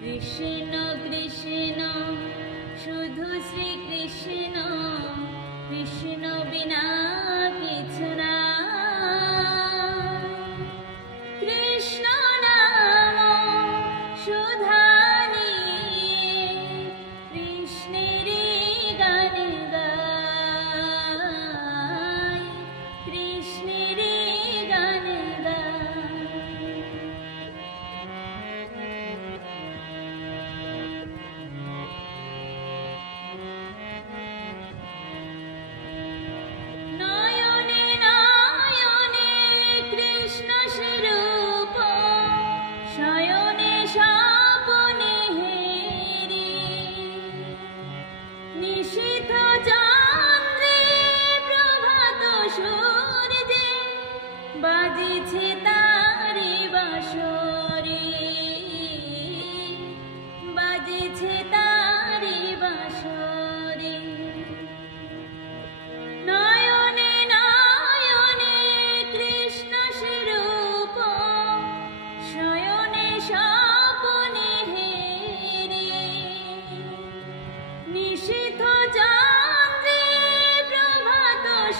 কৃষ্ণ কৃষ্ণ শুধু শ্রী কৃষ্ণ কৃষ্ণ বিনা নিশীথ চন্দ্রে প্রভাত সূর্যে বাজিছে তারে বাঁশরি। বাজিছে তারে বাঁশরি। নয়নে নয়নে কৃষ্ণ স্বরূপ শয়নে স্বপনে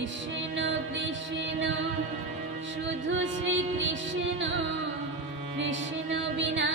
কৃষ্ণ কৃষ্ণ শুধু শ্রীকৃষ্ণ কৃষ্ণ বিনা